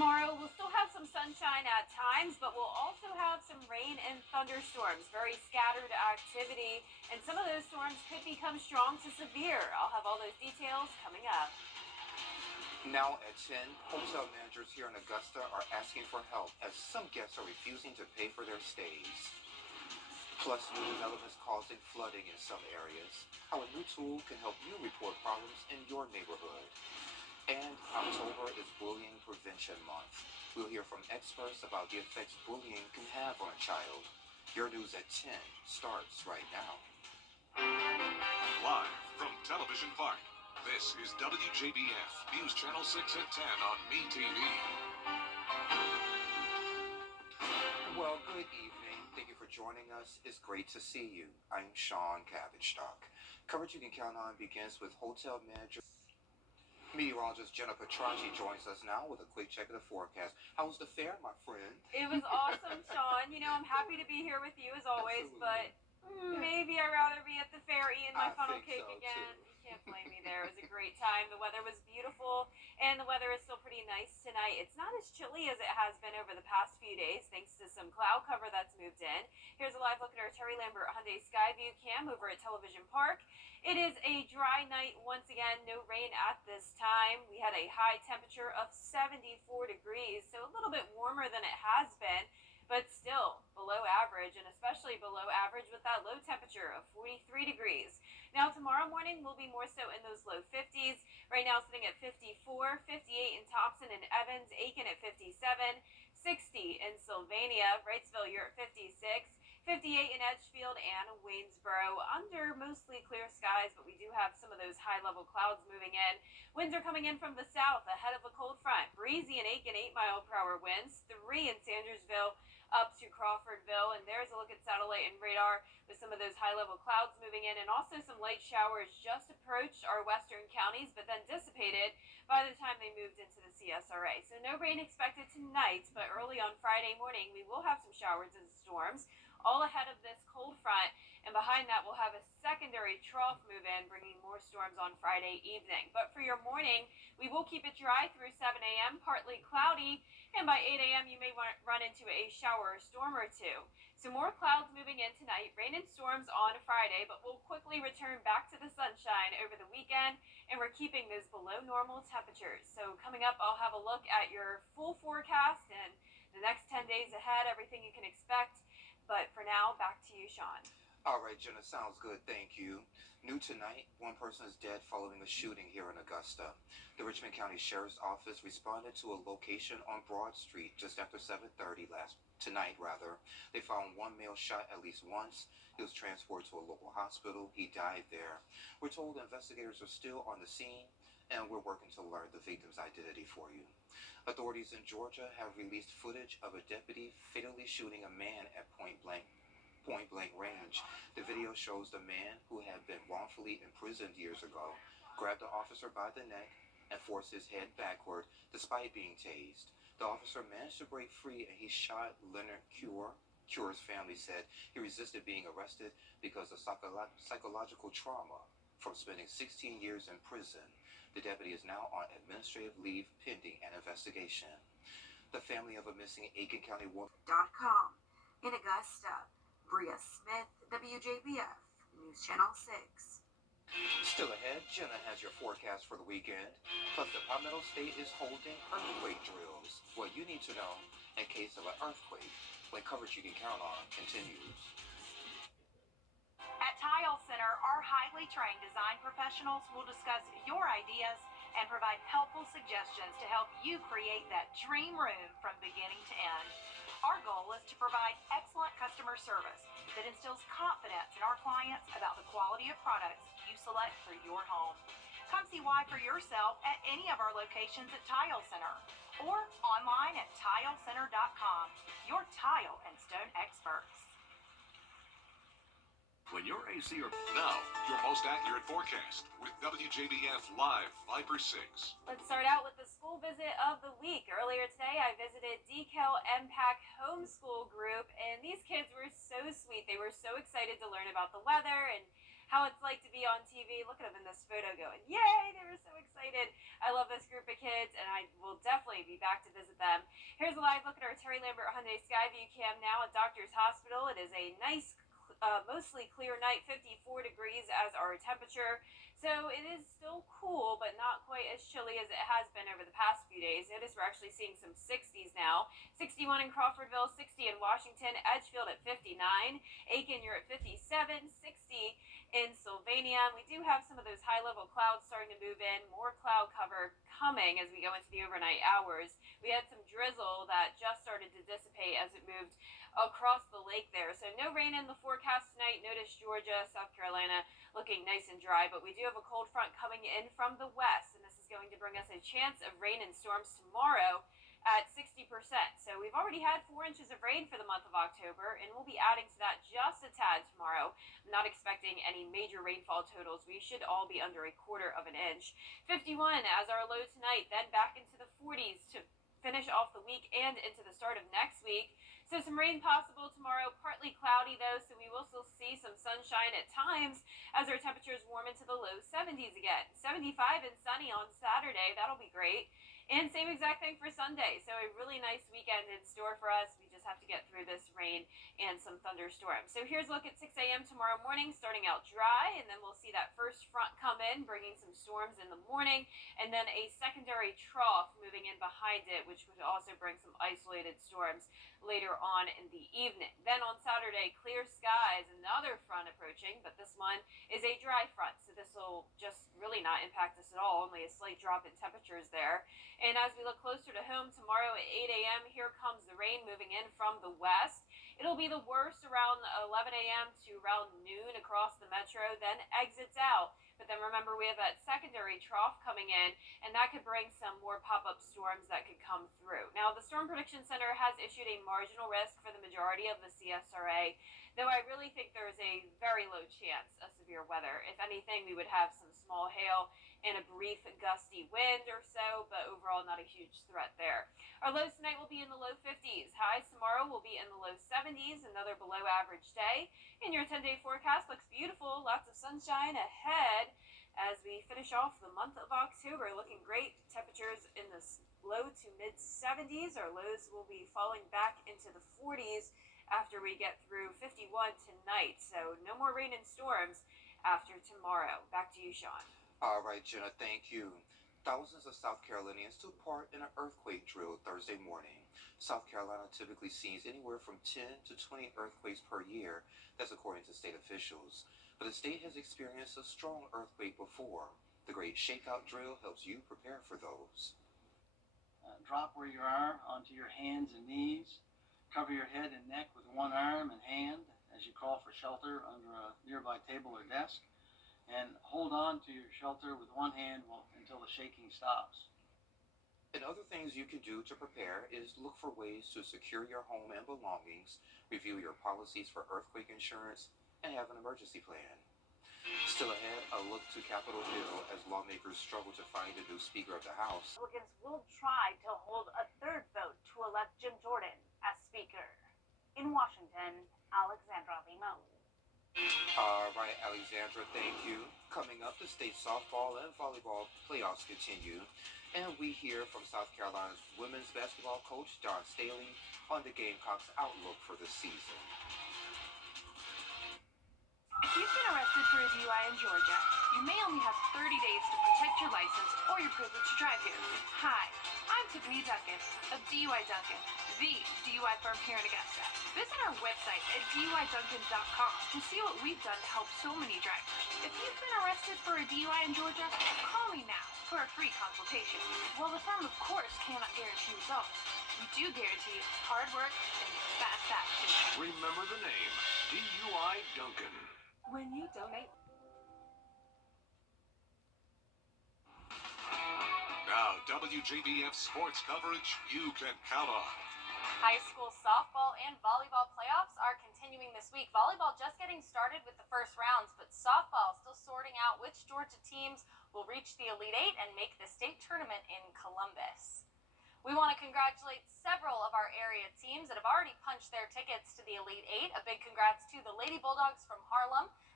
Tomorrow, we'll still have some sunshine at times, but we'll also have some rain and thunderstorms. Very scattered activity, and some of those storms could become strong to severe. I'll have all those details coming up. Now at 10, hotel managers here in Augusta are asking for help as some guests are refusing to pay for their stays. Plus, new developments causing flooding in some areas. How a new tool can help you report problems in your neighborhood. And October is Bullying Prevention Month. We'll hear from experts about the effects bullying can have on a child. Your news at 10 starts right now. Live from Television Park, this is WJBF News Channel 6 at 10 on MeTV. Well, good evening. Thank you for joining us. It's great to see you. I'm Sean Cabbage-Stock. Coverage you can count on begins with hotel manager. Meteorologist Jenna Petracci joins us now with a quick check of the forecast. How was the fair, my friend? It was awesome, Sean. I'm happy to be here with you as always, Absolutely. but maybe I'd rather be at the fair eating my I funnel think cake so, again. too. You can't blame me there. It was a great time. The weather was beautiful, and the weather is still pretty nice tonight. It's not as chilly as it has been over the past few days, thanks to some cloud cover that's moved in. Here's a live look at our Terry Lambert Hyundai Skyview cam over at Television Park. It is a dry night once again, no rain at this time. We had a high temperature of 74 degrees, so a little bit warmer than it has been, but still below average, and especially below average with that low temperature of 43 degrees. Now tomorrow morning will be more so in those low 50s. Right now sitting at 54, 58 in Thompson and Evans, Aiken at 57, 60 in Sylvania, Wrightsville you're at 56, 58 in Edgefield and Waynesboro, under mostly clear skies, but we do have some of those high-level clouds moving in. Winds are coming in from the south ahead of a cold front. Breezy in Aiken, 8-mile-per-hour winds, 3 in Sandersville up to Crawfordville, and there's a look at satellite and radar with some of those high-level clouds moving in, and also some light showers just approached our western counties, but then dissipated by the time they moved into the CSRA. So no rain expected tonight, but early on Friday morning, we will have some showers and storms all ahead of this cold front, and behind that we'll have a secondary trough move in, bringing more storms on Friday evening. But for your morning, we will keep it dry through 7 a.m., partly cloudy, and by 8 a.m. you may run into a shower or storm or two. So more clouds moving in tonight, rain and storms on Friday, but we'll quickly return back to the sunshine over the weekend, and we're keeping those below normal temperatures. So coming up, I'll have a look at your full forecast and the next 10 days ahead, everything you can expect. But for now, back to you, Sean. All right, Jenna, sounds good. Thank you. New tonight, one person is dead following a shooting here in Augusta. The Richmond County Sheriff's Office responded to a location on Broad Street just after 7:30 tonight. They found one male shot at least once. He was transported to a local hospital. He died there. We're told investigators are still on the scene, and we're working to learn the victim's identity for you. Authorities in Georgia have released footage of a deputy fatally shooting a man at point blank range. The video shows the man, who had been wrongfully imprisoned years ago, grabbed the officer by the neck and forced his head backward despite being tased. The officer managed to break free, and he shot Leonard Cure. Cure's family said he resisted being arrested because of psychological trauma from spending 16 years in prison. The deputy is now on administrative leave pending an investigation. The family of a missing Aiken County woman. .com. In Augusta, Bria Smith, WJBF, News Channel 6. Still ahead, Jenna has your forecast for the weekend. Plus, the Palmetto State is holding earthquake drills. What you need to know in case of an earthquake, when coverage you can count on continues. At Tile Center, our highly trained design professionals will discuss your ideas and provide helpful suggestions to help you create that dream room from beginning to end. Our goal is to provide excellent customer service that instills confidence in our clients about the quality of products you select for your home. Come see why for yourself at any of our locations at Tile Center or online at tilecenter.com, your tile and stone experts. When your AC or now, your most accurate forecast with WJBF Live Viper 6. Let's start out with the school visit of the week. Earlier today, I visited DeKalb MPAC Homeschool Group, and these kids were so sweet. They were so excited to learn about the weather and how it's like to be on TV. Look at them in this photo going, yay, they were so excited. I love this group of kids, and I will definitely be back to visit them. Here's a live look at our Terry Lambert Hyundai Skyview cam now at Doctor's Hospital. It is a nice, mostly clear night, 54 degrees as our temperature. So it is still cool, but not quite as chilly as it has been over the past few days. Notice we're actually seeing some 60s now. 61 in Crawfordville, 60 in Washington, Edgefield at 59, Aiken, you're at 57, 60 in Sylvania. We do have some of those high-level clouds starting to move in, more cloud cover coming as we go into the overnight hours. We had some drizzle that just started to dissipate as it moved across the lake there. So no rain in the forecast tonight. Notice Georgia, South Carolina looking nice and dry, but we do have a cold front coming in from the west, and this is going to bring us a chance of rain and storms tomorrow at 60%. So we've already had 4 inches of rain for the month of October, and we'll be adding to that just a tad tomorrow. I'm not expecting any major rainfall totals. We should all be under a quarter of an inch. 51 as our low tonight, then back into the 40s to finish off the week and into the start of next week. So some rain possible tomorrow, partly cloudy though, so we will still see some sunshine at times as our temperatures warm into the low 70s again. 75 and sunny on Saturday, that'll be great. And same exact thing for Sunday. So a really nice weekend in store for us. We just have to get through this rain and some thunderstorms. So here's a look at 6 a.m. tomorrow morning, starting out dry, and then we'll see that first front come in, bringing some storms in the morning, and then a secondary trough moving in behind it, which would also bring some isolated storms later on in the evening. Then on Saturday, clear skies, another front approaching, but this one is a dry front, so this will just really not impact us at all, only a slight drop in temperatures there. And as we look closer to home tomorrow at 8 a.m., here comes the rain moving in from the west. It'll be the worst around 11 a.m. to around noon across the metro, then exits out. But then remember, we have that secondary trough coming in, and that could bring some more pop-up storms that could come through. Now, the Storm Prediction Center has issued a marginal risk for the majority of the CSRA, though I really think there is a very low chance of severe weather. If anything, we would have some small hail and a brief gusty wind or so, but overall not a huge threat there. Our lows tonight will be in the low 50s. Highs tomorrow will be in the low 70s, another below average day. And your 10-day forecast looks beautiful. Lots of sunshine ahead as we finish off the month of October. Looking great. Temperatures in the low to mid 70s. Our lows will be falling back into the 40s after we get through 51 tonight. So no more rain and storms after tomorrow. Back to you, Sean. All right, Jenna, thank you. Thousands of South Carolinians took part in an earthquake drill Thursday morning. South Carolina typically sees anywhere from 10 to 20 earthquakes per year. That's according to state officials. But the state has experienced a strong earthquake before. The Great Shakeout Drill helps you prepare for those. Drop where you are onto your hands and knees. Cover your head and neck with one arm and hand as you call for shelter under a nearby table or desk. And hold on to your shelter with one hand until the shaking stops. And other things you can do to prepare is look for ways to secure your home and belongings, review your policies for earthquake insurance, and have an emergency plan. Still ahead, a look to Capitol Hill as lawmakers struggle to find a new Speaker of the House. Republicans will try to hold a third vote to elect Jim Jordan as Speaker. In Washington, Alexandra Limo. All right, Alexandra, thank you. Coming up, the state softball and volleyball playoffs continue. And we hear from South Carolina's women's basketball coach, Don Staley, on the Gamecocks' outlook for the season. If you've been arrested for a DUI in Georgia, you may only have 30 days to protect your license or your privilege to drive here. Hi, I'm Tiffany Duncan of DUI Duncan, the DUI firm here in Augusta. Visit our website at DUIDuncan.com to see what we've done to help so many drivers. If you've been arrested for a DUI in Georgia, call me now for a free consultation. While the firm, of course, cannot guarantee results, we do guarantee hard work and fast action. Remember the name, DUI Duncan. When you donate. Now, WJBF sports coverage you can count on. High school softball and volleyball playoffs are continuing this week. Volleyball just getting started with the first rounds, but softball still sorting out which Georgia teams will reach the Elite Eight and make the state tournament in Columbus. We want to congratulate several of our area teams that have already punched their tickets to the Elite Eight. A big congrats to the Lady Bulldogs from Harlem,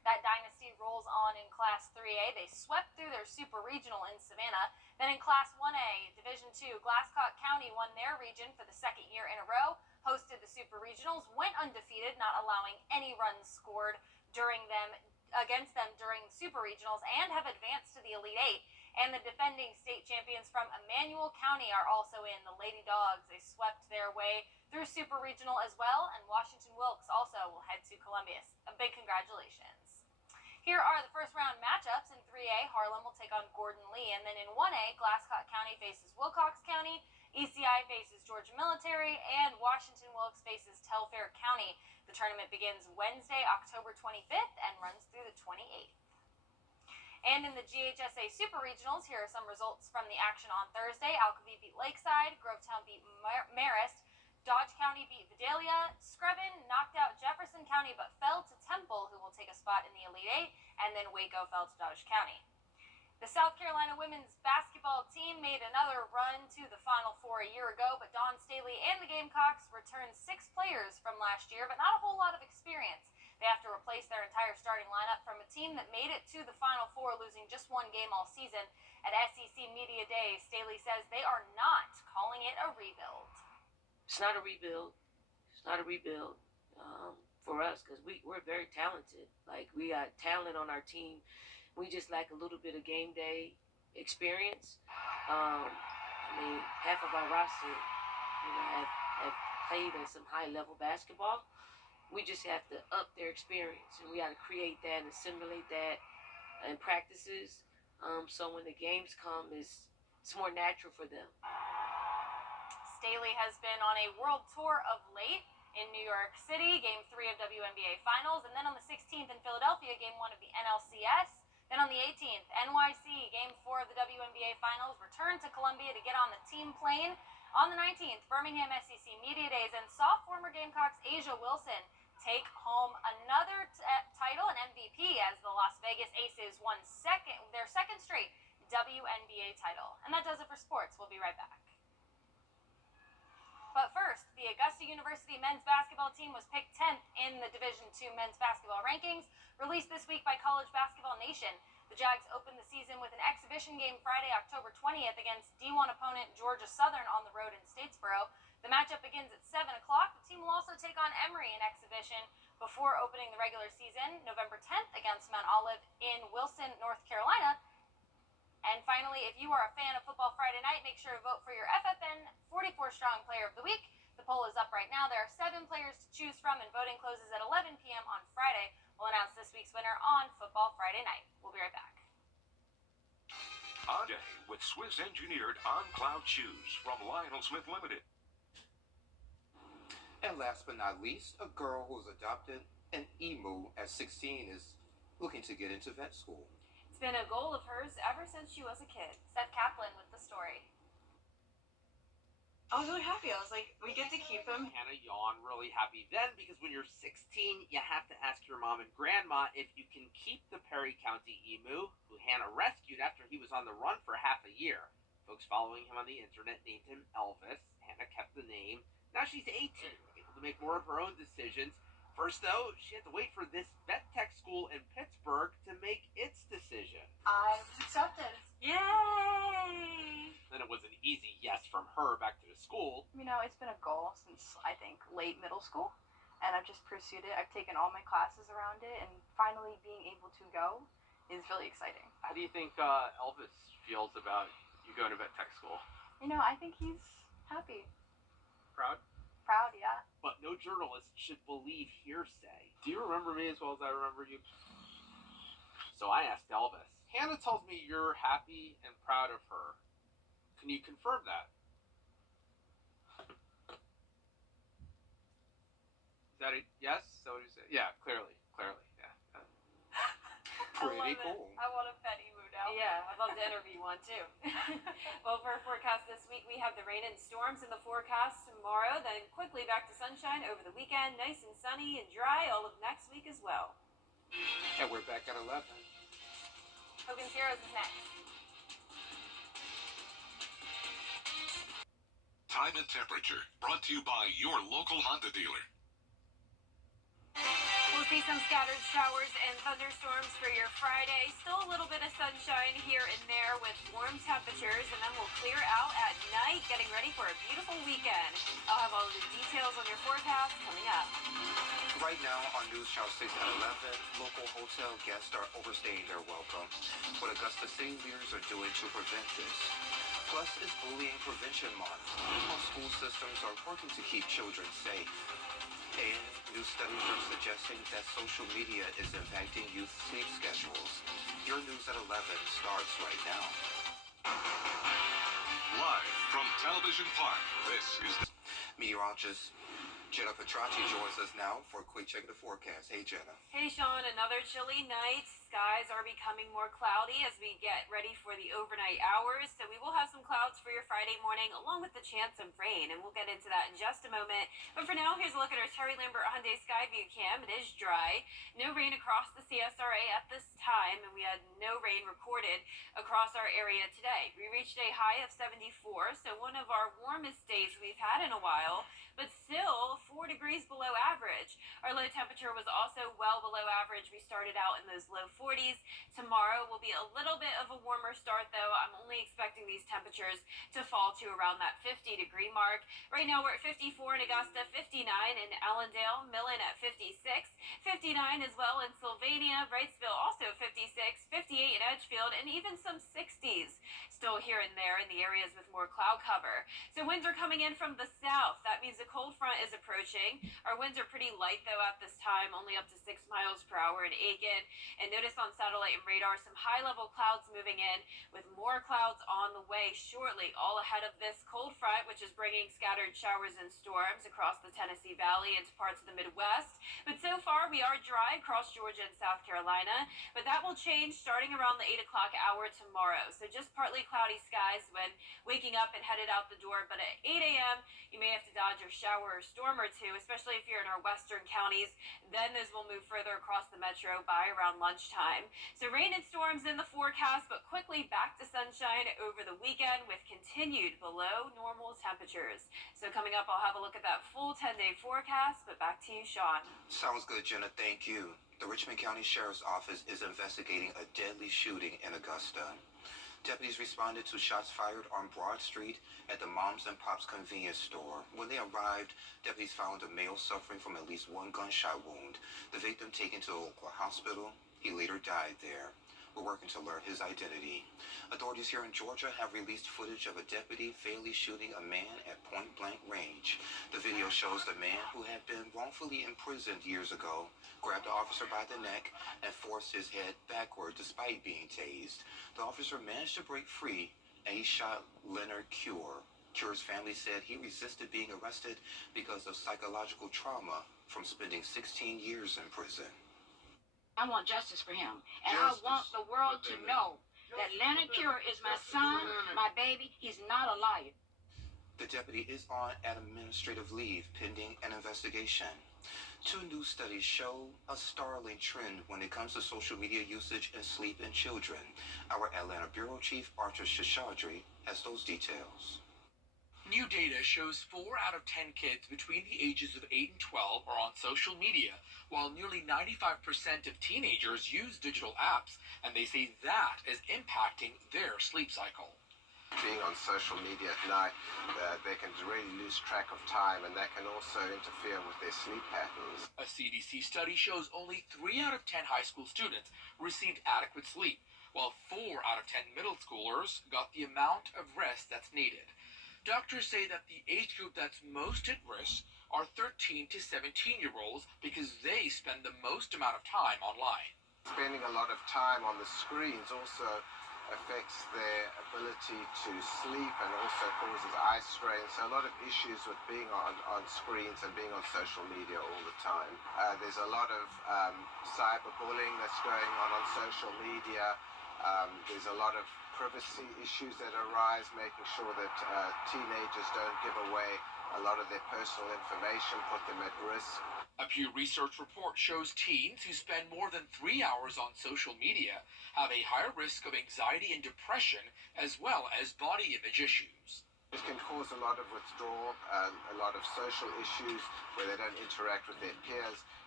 That dynasty rolls on in Class 3A. They swept through their Super Regional in Savannah. Then in Class 1A, Division II, Glasscock County won their region for the second year in a row, hosted the Super Regionals, went undefeated, not allowing any runs scored against them during Super Regionals, and have advanced to the Elite Eight. And the defending state champions from Emmanuel County are also in, the Lady Dogs. They swept their way through Super Regional as well, and Washington Wilkes also will head to Columbus. A big congratulations. Here are the first round matchups. In 3A, Harlem will take on Gordon Lee, and then in 1A, Glasscock County faces Wilcox County, ECI faces Georgia Military, and Washington Wilkes faces Telfair County. The tournament begins Wednesday, October 25th, and runs through the 28th. And in the GHSA Super Regionals, here are some results from the action on Thursday. Alcovy beat Lakeside, Grovetown beat Marist, Dodge County beat Vidalia, Screven knocked out Jefferson County but fell to Temple, who will take a spot in the Elite Eight, and then Waco fell to Dodge County. The South Carolina women's basketball team made another run to the Final Four a year ago, but Dawn Staley and the Gamecocks returned 6 players from last year, but not a whole lot of experience. They have to replace their entire starting lineup from a team that made it to the Final Four, losing just 1 game all season. At SEC Media Day, Staley says they are not calling it a rebuild. It's not a rebuild. It's not a rebuild for us because we're very talented. Like, we got talent on our team. We just lack a little bit of game day experience. Half of our roster, have played in some high-level basketball. We just have to up their experience, and we got to create that and assimilate that in practices. So when the games come, it's more natural for them. Staley has been on a world tour of late in New York City, Game 3 of WNBA Finals, and then on the 16th in Philadelphia, Game 1 of the NLCS. Then on the 18th, NYC, Game 4 of the WNBA Finals, return to Columbia to get on the team plane. On the 19th, Birmingham SEC Media Days, and saw former Gamecocks Asia Wilson take home another title, an MVP, as the Las Vegas Aces won their second straight WNBA title. And that does it for sports. We'll be right back. But first, the Augusta University men's basketball team was picked 10th in the Division II men's basketball rankings, released this week by College Basketball Nation. The Jags opened the season with an exhibition game Friday, October 20th against D1 opponent Georgia Southern on the road in Statesboro. The matchup begins at 7 o'clock. The team will also take on Emory in exhibition before opening the regular season November 10th against Mount Olive in Wilson, North Carolina. And finally, if you are a fan of Football Friday Night, make sure to vote for your FFN 44 Strong Player of the Week. The poll is up right now. There are 7 players to choose from, and voting closes at 11 p.m. on Friday. We'll announce this week's winner on Football Friday Night. We'll be right back. On day with Swiss engineered on-cloud shoes from Lionel Smith Limited. And last but not least, a girl who's adopted an emu at 16 is looking to get into vet school. It's been a goal of hers ever since she was a kid. Seth Kaplan with the story. I was really happy. I was like, we get to keep him. Hannah yawned really happy then, because when you're 16, you have to ask your mom and grandma if you can keep the Perry County emu, who Hannah rescued after he was on the run for half a year. Folks following him on the internet named him Elvis. Hannah kept the name. Now she's 18, able to make more of her own decisions. First, though, she had to wait for this vet tech school in Pittsburgh to make its decision. I was accepted. Yay! Then it was an easy yes from her back to the school. You know, it's been a goal since, I think, late middle school, and I've just pursued it. I've taken all my classes around it, and finally being able to go is really exciting. How do you think Elvis feels about you going to vet tech school? You know, I think he's happy. Proud? Proud, yeah. But no journalist should believe hearsay. Do you remember me as well as I remember you? So I asked Elvis. Hannah tells me you're happy and proud of her. Can you confirm that? Is that a yes? Is that what you said? Yeah, clearly, yeah. Pretty cool. I want a pet emu now. Yeah, I'd love to interview one too. Well, for our forecast this week, we have the rain and storms in the forecast tomorrow, then quickly back to sunshine over the weekend, nice and sunny and dry all of next week as well. And we're back at 11. Hogan's Heroes is next. Time and temperature brought to you by your local Honda dealer. For We'll see some scattered showers and thunderstorms for your Friday. Still a little bit of sunshine here and there with warm temperatures, and then we'll clear out at night, getting ready for a beautiful weekend. I'll have all the details on your forecast coming up. Right now on News Channel 6 at 11, local hotel guests are overstaying their welcome. What Augusta city leaders are doing to prevent this. Plus, it's Bullying Prevention Month. All school systems are working to keep children safe. And new studies are suggesting that social media is impacting youth sleep schedules. Your News at 11 starts right now. Live from Television Park, this is Meteorologist Jenna Petracci joins us now for a quick check of the forecast. Hey, Jenna. Hey, Sean. Another chilly night. Skies are becoming more cloudy as we get ready for the overnight hours. So we will have some clouds for your Friday morning, along with the chance of rain. And we'll get into that in just a moment. But for now, here's a look at our Terry Lambert Hyundai Skyview cam. It is dry. No rain across the CSRA at this time. And we had no rain recorded across our area today. We reached a high of 74. So one of our warmest days we've had in a while. But still 4 degrees below average. Our low temperature was also well below average. We started out in those low 40s. Tomorrow will be a little bit of a warmer start, though. I'm only expecting these temperatures to fall to around that 50-degree mark. Right now we're at 54 in Augusta, 59 in Allendale, Millen at 56, 59 as well in Sylvania, Wrightsville also 56, 58 in Edgefield, and even some 60s still here and there in the areas with more cloud cover. So winds are coming in from the south. That means a cold front is approaching. Our winds are pretty light, though, at this time, only up to 6 miles per hour in Aiken. And notice on satellite and radar some high-level clouds moving in with more clouds on the way shortly, all ahead of this cold front, which is bringing scattered showers and storms across the Tennessee Valley into parts of the Midwest. But so far, we are dry across Georgia and South Carolina, but that will change starting around the 8 o'clock hour tomorrow. So just partly cloudy skies when waking up and headed out the door, but at 8 a.m., you may have to dodge a shower or storm or two, especially if you're in our western counties. Then those will move further across the metro by around lunchtime. So rain and storms in the forecast, but quickly back to sunshine over the weekend with continued below normal temperatures. So coming up, I'll have a look at that full 10-day forecast, but back to you, Sean. Sounds good, Jenna. Thank you. The Richmond County Sheriff's Office is investigating a deadly shooting in Augusta. Deputies responded to shots fired on Broad Street at the Moms and Pops convenience store. When they arrived, deputies found a male suffering from at least one gunshot wound. The victim taken to a local hospital. He later died there. We're working to learn his identity. Authorities here in Georgia have released footage of a deputy fatally shooting a man at point-blank range. The video shows the man, who had been wrongfully imprisoned years ago, grabbed the officer by the neck and forced his head backward despite being tased. The officer managed to break free, and he shot Leonard Cure. Cure's family said he resisted being arrested because of psychological trauma from spending 16 years in prison. I want justice for him. And I want the world to know that Leonard Cure is my son, my baby. He's not a liar. The deputy is on administrative leave pending an investigation. 2 new studies show a startling trend when it comes to social media usage and sleep in children. Our Atlanta Bureau Chief Arthur Shashadri has those details. New data shows 4 out of 10 kids between the ages of 8 and 12 are on social media, while nearly 95% of teenagers use digital apps, and they say that is impacting their sleep cycle. Being on social media at night, they can really lose track of time, and that can also interfere with their sleep patterns. A CDC study shows only 3 out of 10 high school students received adequate sleep, while 4 out of 10 middle schoolers got the amount of rest that's needed. Doctors say that the age group that's most at risk are 13 to 17-year-olds because they spend the most amount of time online. Spending a lot of time on the screens also affects their ability to sleep and also causes eye strain. So a lot of issues with being on screens and being on social media all the time. There's a lot of cyberbullying that's going on social media. There's a lot of privacy issues that arise, making sure that teenagers don't give away a lot of their personal information, put them at risk. A Pew Research report shows teens who spend more than 3 hours on social media have a higher risk of anxiety and depression, as well as body image issues. It can cause a lot of withdrawal, a lot of social issues where they don't interact with their peers.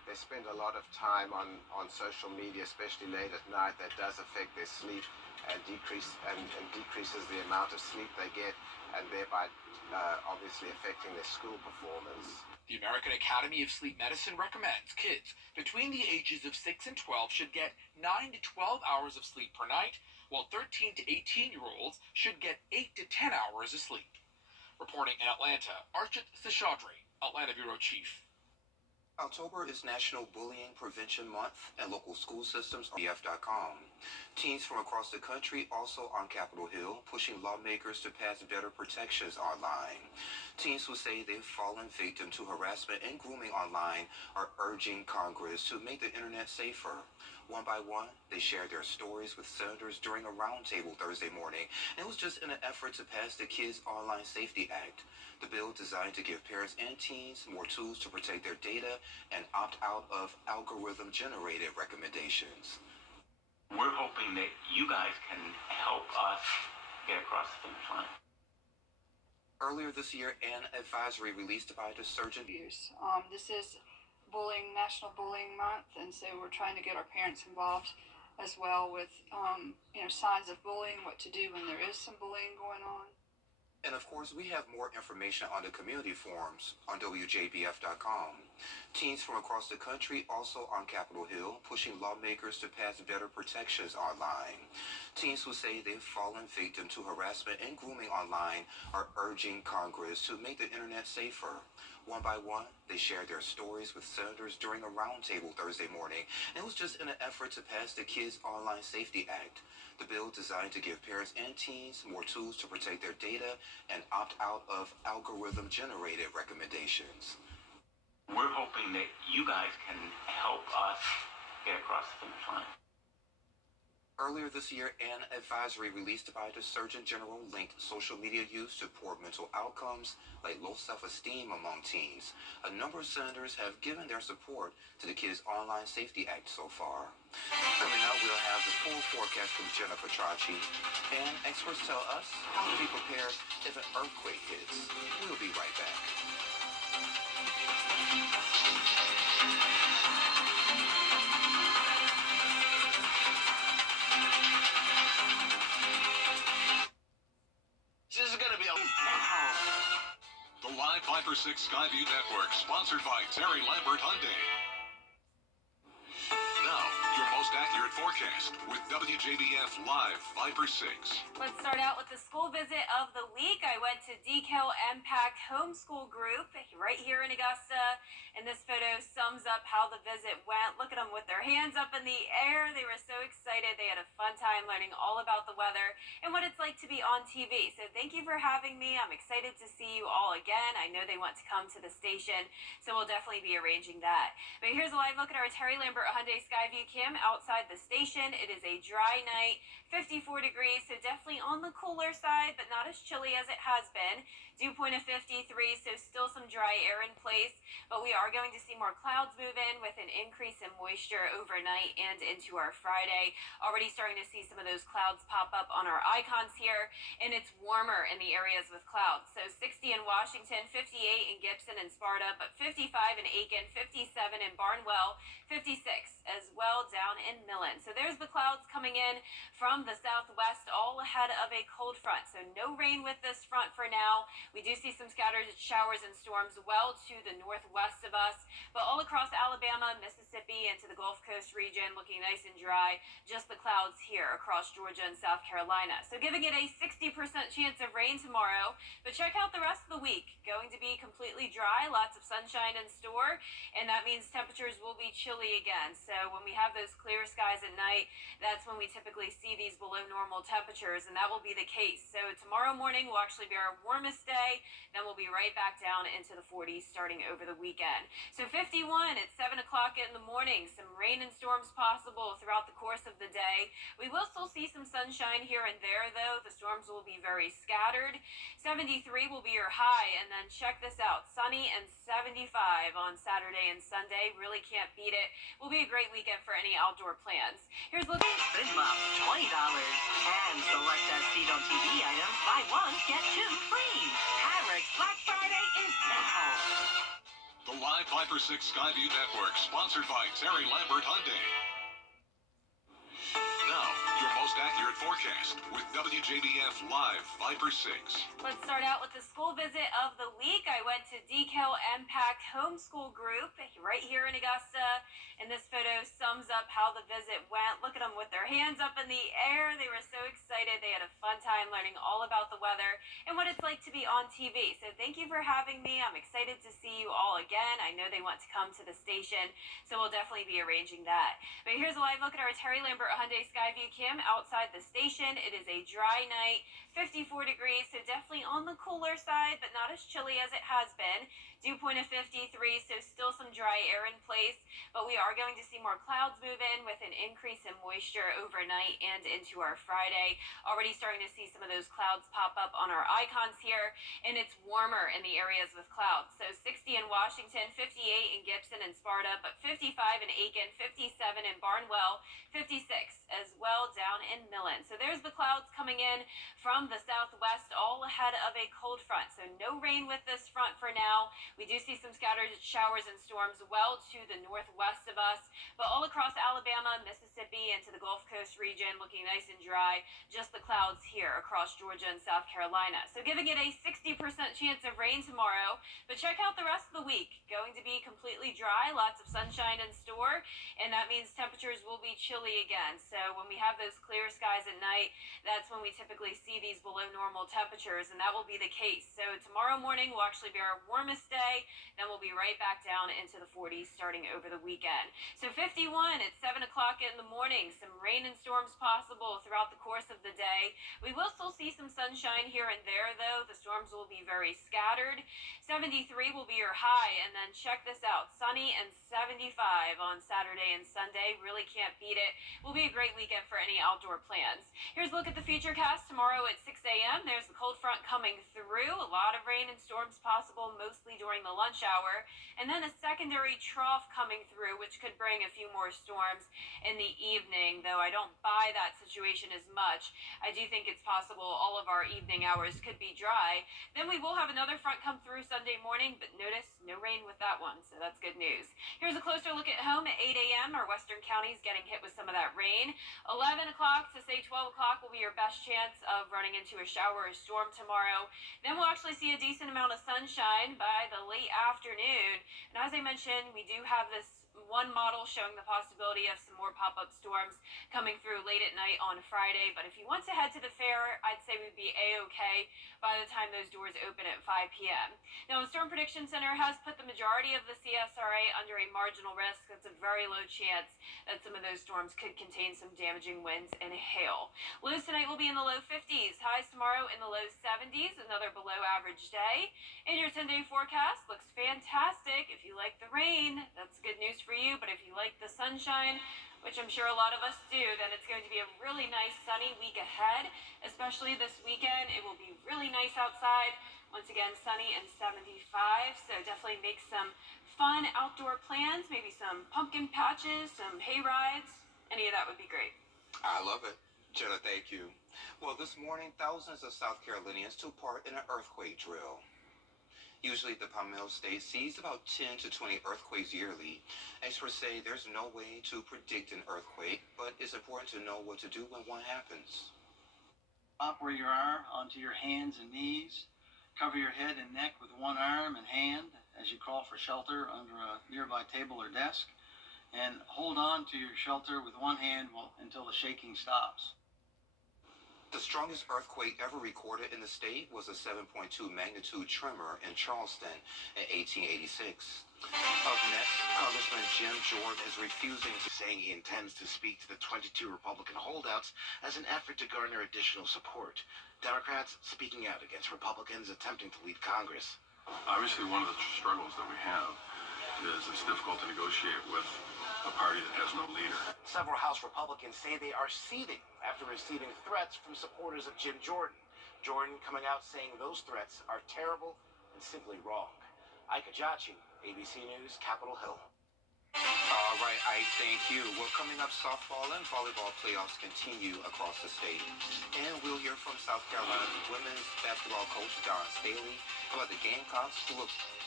they spend a lot of time on social media, especially late at night. That does affect their sleep and decreases the amount of sleep they get, and thereby obviously affecting their school performance. The American Academy of Sleep Medicine recommends kids between the ages of 6 and 12 should get 9 to 12 hours of sleep per night, while 13 to 18-year-olds should get 8 to 10 hours of sleep. Reporting in Atlanta, Archit Seshadri, Atlanta Bureau Chief. October is National Bullying Prevention Month, and local school systems are WJBF.com. Teens from across the country also on Capitol Hill pushing lawmakers to pass better protections online. Teens who say they've fallen victim to harassment and grooming online are urging Congress to make the internet safer. One by one, they shared their stories with senators during a roundtable Thursday morning, and it was just in an effort to pass the Kids Online Safety Act. The bill designed to give parents and teens more tools to protect their data and opt out of algorithm-generated recommendations. We're hoping that you guys can help us get across the finish line. Earlier this year, an advisory released by the Surgeon. This is National Bullying Month, and so we're trying to get our parents involved as well with, signs of bullying, what to do when there is some bullying going on. And of course, we have more information on the community forums on WJBF.com. Teens from across the country also on Capitol Hill pushing lawmakers to pass better protections online. Teens who say they've fallen victim to harassment and grooming online are urging Congress to make the internet safer. One by one, they shared their stories with senators during a roundtable Thursday morning, and it was just in an effort to pass the Kids Online Safety Act. The bill designed to give parents and teens more tools to protect their data and opt out of algorithm-generated recommendations. We're hoping that you guys can help us get across the finish line. Earlier this year, an advisory released by the Surgeon General linked social media use to poor mental outcomes like low self-esteem among teens. A number of senators have given their support to the Kids Online Safety Act so far. Coming up, we'll have the full forecast from Jennifer Trachi, and experts tell us how to be prepared if an earthquake hits. We'll be right back. This is going to be a... The Live 5-for-6 Skyview Network, sponsored by Terry Lambert Hyundai. Now, your most accurate forecast with WJBF Live 5-for-6. Let's start out with the school visit of the week. I went to DeKalb Impact Homeschool Group right here in Augusta, and this photo sums up how the visit went. Look at them with their hands up in the air. They were so excited. They had a fun time learning all about the weather and what it's like to be on TV. So thank you for having me. I'm excited to see you all again. I know they want to come to the station, so we'll definitely be arranging that. But here's a live look at our Terry Lambert Hyundai Skyview cam outside the station. It is a dry night, 54 degrees, so definitely on the cooler side, but not as chilly as it has been. Dew point of 53, so still some dry air in place, but we are going to see more clouds move in with an increase in moisture overnight and into our Friday. Already starting to see some of those clouds pop up on our icons here, and it's warmer in the areas with clouds. So 60 in Washington, 58 in Gibson and Sparta, but 55 in Aiken, 57 in Barnwell, 56 as well down in Millen. So there's the clouds coming in from the southwest, all ahead of a cold front. So no rain with this front for now. We do see some scattered showers and storms well to the northwest of us, but all across Alabama, Mississippi, and to the Gulf Coast region, looking nice and dry. Just the clouds here across Georgia and South Carolina. So giving it a 60% chance of rain tomorrow, but check out the rest of the week. Going to be completely dry, lots of sunshine in store, and that means temperatures will be chilly again. So when we have those clear skies at night, that's when we typically see these below normal temperatures, and that will be the case. So tomorrow morning will actually be our warmest day. Then we'll be right back down into the 40s starting over the weekend. So 51 at 7 o'clock in the morning. Some rain and storms possible throughout the course of the day. We will still see some sunshine here and there, though. The storms will be very scattered. 73 will be your high, and then check this out. Sunny and 75 on Saturday and Sunday. Really can't beat it. Will be a great weekend for any outdoor plans. Here's a look. Big Mom, $20. And select seat on TV items. Buy one, get two free. Havericks Black Friday is now. The live Viper 6 Skyview Network, sponsored by Terry Lambert Hyundai. Now, your most accurate forecast with WJBF Live Viper 6. Let's start out with the school visit of the week. I went to DeKalb Impact Homeschool Group right here in Augusta, and this photo sums up how the visit went. Look at them with their hands up in the air. They were so excited. They had a fun time learning all about the weather and what it's like to be on TV. So thank you for having me. I'm excited to see you all again. I know they want to come to the station, so we'll definitely be arranging that. But here's a live look at our Terry Lambert Hyundai Skyview cam outside the station. It is a dry night, 54 degrees, so definitely on the cooler side, but not as chilly as it has been. Dew point of 53, so still some dry air in place, but we are going to see more clouds move in with an increase in moisture overnight and into our Friday. Already starting to see some of those clouds pop up on our icons here, and it's warmer in the areas with clouds. So 60 in Washington, 58 in Gibson and Sparta, but 55 in Aiken, 57 in Barnwell, 56 as well down in Millen. So there's the clouds coming in from the southwest, all ahead of a cold front. So no rain with this front for now. We do see some scattered showers and storms well to the northwest of us, but all across Alabama, Mississippi, and to the Gulf Coast region looking nice and dry. Just the clouds here across Georgia and South Carolina. So giving it a 60% chance of rain tomorrow, but check out the rest of the week. Going to be completely dry, lots of sunshine in store, and that means temperatures will be chilly again. So when we have those clear skies at night, that's when we typically see these below normal temperatures, and that will be the case. So tomorrow morning will actually be our warmest day. Then we'll be right back down into the 40s starting over the weekend. So 51 at 7 o'clock in the morning. Some rain and storms possible throughout the course of the day. We will still see some sunshine here and there, though. The storms will be very scattered. 73 will be your high, and then check this out. Sunny and 75 on Saturday and Sunday. Really can't beat it. Will be a great weekend for any outdoor plans. Here's a look at the futurecast tomorrow at 6 a.m. There's the cold front coming through. A lot of rain and storms possible, mostly during the lunch hour. And then a secondary trough coming through, which could bring a few more storms in the evening, though I don't buy that situation as much. I do think it's possible all of our evening hours could be dry. Then we will have another front come through Sunday morning, but notice no rain with that one, so that's good news. Here's a closer look at home at 8 a.m. Our western counties getting hit with some of that rain. 11 o'clock to say 12 o'clock will be your best chance of running into a shower or storm tomorrow. Then we'll actually see a decent amount of sunshine by the late afternoon. And as I mentioned, we do have this one model showing the possibility of some more pop-up storms coming through late at night on Friday. But if you want to head to the fair, I'd say we'd be a-okay by the time those doors open at 5 p.m. Now, the Storm Prediction Center has put the majority of the CSRA under a marginal risk. That's a very low chance that some of those storms could contain some damaging winds and hail. Lows tonight will be in the low 50s. Highs tomorrow in the low 70s. Another below average day. And your 10-day forecast looks fantastic. If you like the rain, that's good news for you. But if you like the sunshine, which I'm sure a lot of us do, then it's going to be a really nice sunny week ahead, especially this weekend. It will be really nice outside. Once again, sunny and 75, so definitely make some fun outdoor plans, maybe some pumpkin patches, some hay rides. Any of that would be great. I love it. Jenna, thank you. Well, this morning, thousands of South Carolinians took part in an earthquake drill. Usually, the Palmetto State sees about 10 to 20 earthquakes yearly. Experts say there's no way to predict an earthquake, but it's important to know what to do when one happens. Drop where you are onto your hands and knees. Cover your head and neck with one arm and hand as you call for shelter under a nearby table or desk. And hold on to your shelter with one hand until the shaking stops. The strongest earthquake ever recorded in the state was a 7.2 magnitude tremor in Charleston in 1886. Up next, Congressman Jim Jordan is refusing to saying he intends to speak to the 22 Republican holdouts as an effort to garner additional support. Democrats speaking out against Republicans attempting to lead Congress. Obviously, one of the struggles that we have is it's difficult to negotiate with a party that has no leader. Several House Republicans say they are seething after receiving threats from supporters of Jim Jordan. Jordan coming out saying those threats are terrible and simply wrong. Ike Ajachi, ABC News, Capitol Hill. All right, Ike, thank you. Well, coming up, softball and volleyball playoffs continue across the state. And we'll hear from South Carolina women's basketball coach Don Staley about the Gamecocks, who look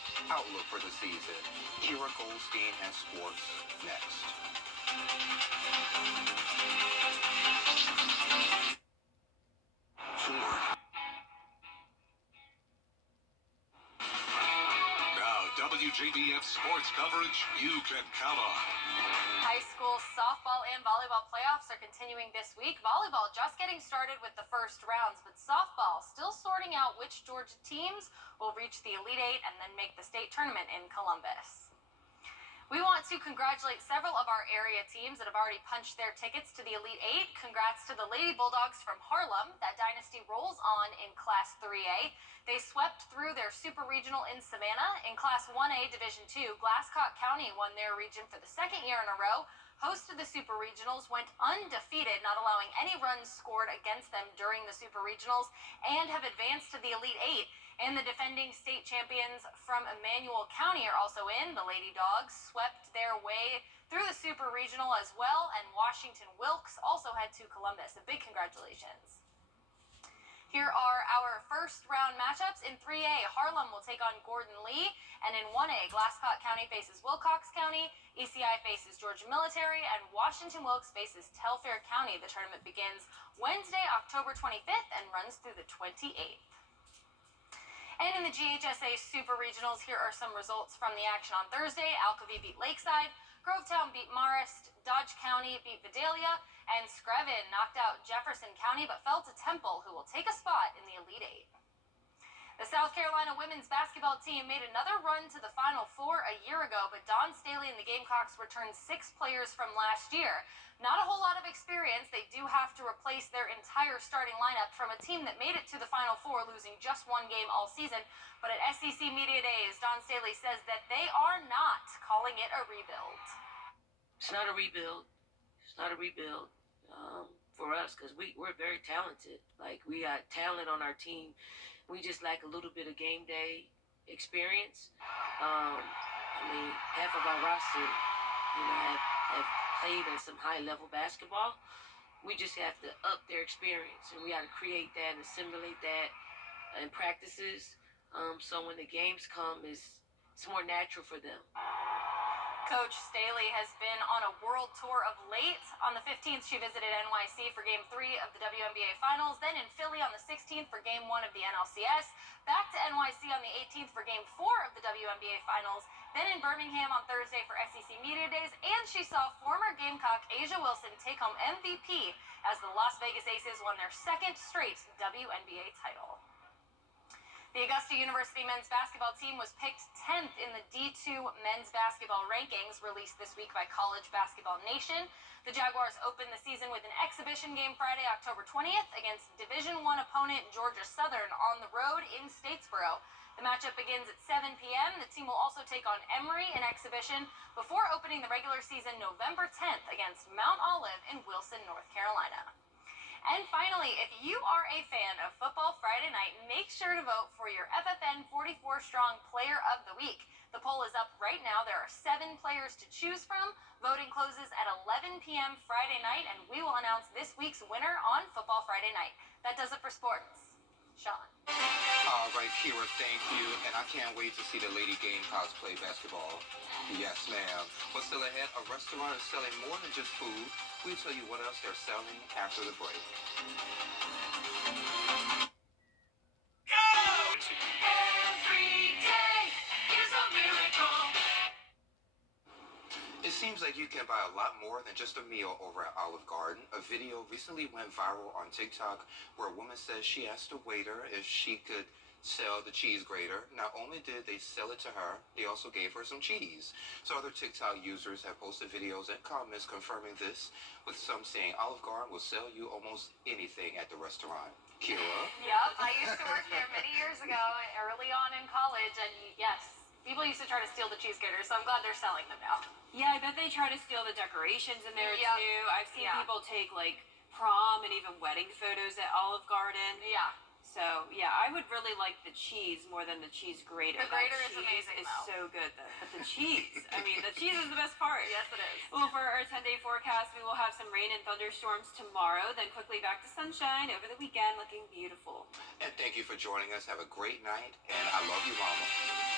Outlook for the season. Kira Goldstein has sports next. Now, WJBF sports coverage you can count on. High school softball and volleyball playoffs are continuing this week. Volleyball just getting started with the first rounds, but softball still sorting out which Georgia teams will reach the Elite Eight and then make the state tournament in Columbus. We want to congratulate several of our area teams that have already punched their tickets to the Elite Eight. Congrats to the Lady Bulldogs from Harlem. That dynasty rolls on in Class 3A. They swept through their Super Regional in Savannah. In Class 1A Division 2, Glasscock County won their region for the second year in a row. Hosted the Super Regionals, went undefeated, not allowing any runs scored against them during the Super Regionals, and have advanced to the Elite Eight. And the defending state champions from Emmanuel County are also in. The Lady Dogs swept their way through the Super Regional as well, and Washington Wilkes also head to Columbus. A big congratulations. Here are our first round matchups. In 3A, Harlem will take on Gordon Lee, and in 1A, Glasscock County faces Wilcox County, ECI faces Georgia Military, and Washington Wilkes faces Telfair County. The tournament begins Wednesday, October 25th and runs through the 28th. And in the GHSA Super Regionals, here are some results from the action on Thursday. Alcovy beat Lakeside, Grovetown beat Marist, Dodge County beat Vidalia, and Screven knocked out Jefferson County but fell to Temple, who will take a spot in the Elite Eight. The South Carolina women's basketball team made another run to the Final Four a year ago, but Dawn Staley and the Gamecocks returned 6 players from last year. Not a whole lot of experience. They do have to replace their entire starting lineup from a team that made it to the Final Four, losing just 1 game all season. But at SEC Media Days, Dawn Staley says that they are not calling it a rebuild. It's not a rebuild. It's not a rebuild for us because we're very talented. Like, we got talent on our team. We just lack a little bit of game day experience. Half of our roster, have played in some high-level basketball. We just have to up their experience, and we got to create that, assimilate that in practices. So when the games come, it's more natural for them. Coach Staley has been on a world tour of late. On the 15th, she visited NYC for Game 3 of the WNBA Finals, then in Philly on the 16th for Game 1 of the NLCS, back to NYC on the 18th for Game 4 of the WNBA Finals, then in Birmingham on Thursday for SEC Media Days, and she saw former Gamecock Asia Wilson take home MVP as the Las Vegas Aces won their second straight WNBA title. The Augusta University men's basketball team was picked 10th in the D2 men's basketball rankings released this week by College Basketball Nation. The Jaguars opened the season with an exhibition game Friday, October 20th against Division I opponent Georgia Southern on the road in Statesboro. The matchup begins at 7 p.m. The team will also take on Emory in exhibition before opening the regular season November 10th against Mount Olive in Wilson, North Carolina. And finally, if you are a fan of Football Friday Night, make sure to vote for your FFN 44 Strong Player of the Week. The poll is up right now. There are 7 players to choose from. Voting closes at 11 p.m. Friday night, and we will announce this week's winner on Football Friday Night. That does it for sports. Sean. All right, Kira, thank you. And I can't wait to see the Lady Gamecocks play basketball. Yes, ma'am. What's still ahead? A restaurant is selling more than just food. We'll tell you what else they're selling after the break. Every day is a miracle. It seems like you can buy a lot more than just a meal over at Olive Garden. A video recently went viral on TikTok where a woman says she asked a waiter if she could sell the cheese grater. Not only did they sell it to her, they also gave her some cheese. So other TikTok users have posted videos and comments confirming this, with some saying Olive Garden will sell you almost anything at the restaurant. Kira? Yep, I used to work there many years ago, early on in college, and yes, people used to try to steal the cheese graters, so I'm glad they're selling them now. Yeah, I bet they try to steal the decorations in there Yep. too. I've seen people take like prom and even wedding photos at Olive Garden. Yeah. So yeah, I would really like the cheese more than the cheese grater. The grater That is cheese amazing, is though. so good though. But the cheese, I mean, the cheese is the best part. Yes, it is. Well, for our 10-day forecast, we will have some rain and thunderstorms tomorrow, then quickly back to sunshine over the weekend, looking beautiful. And thank you for joining us. Have a great night, and I love you, Mama.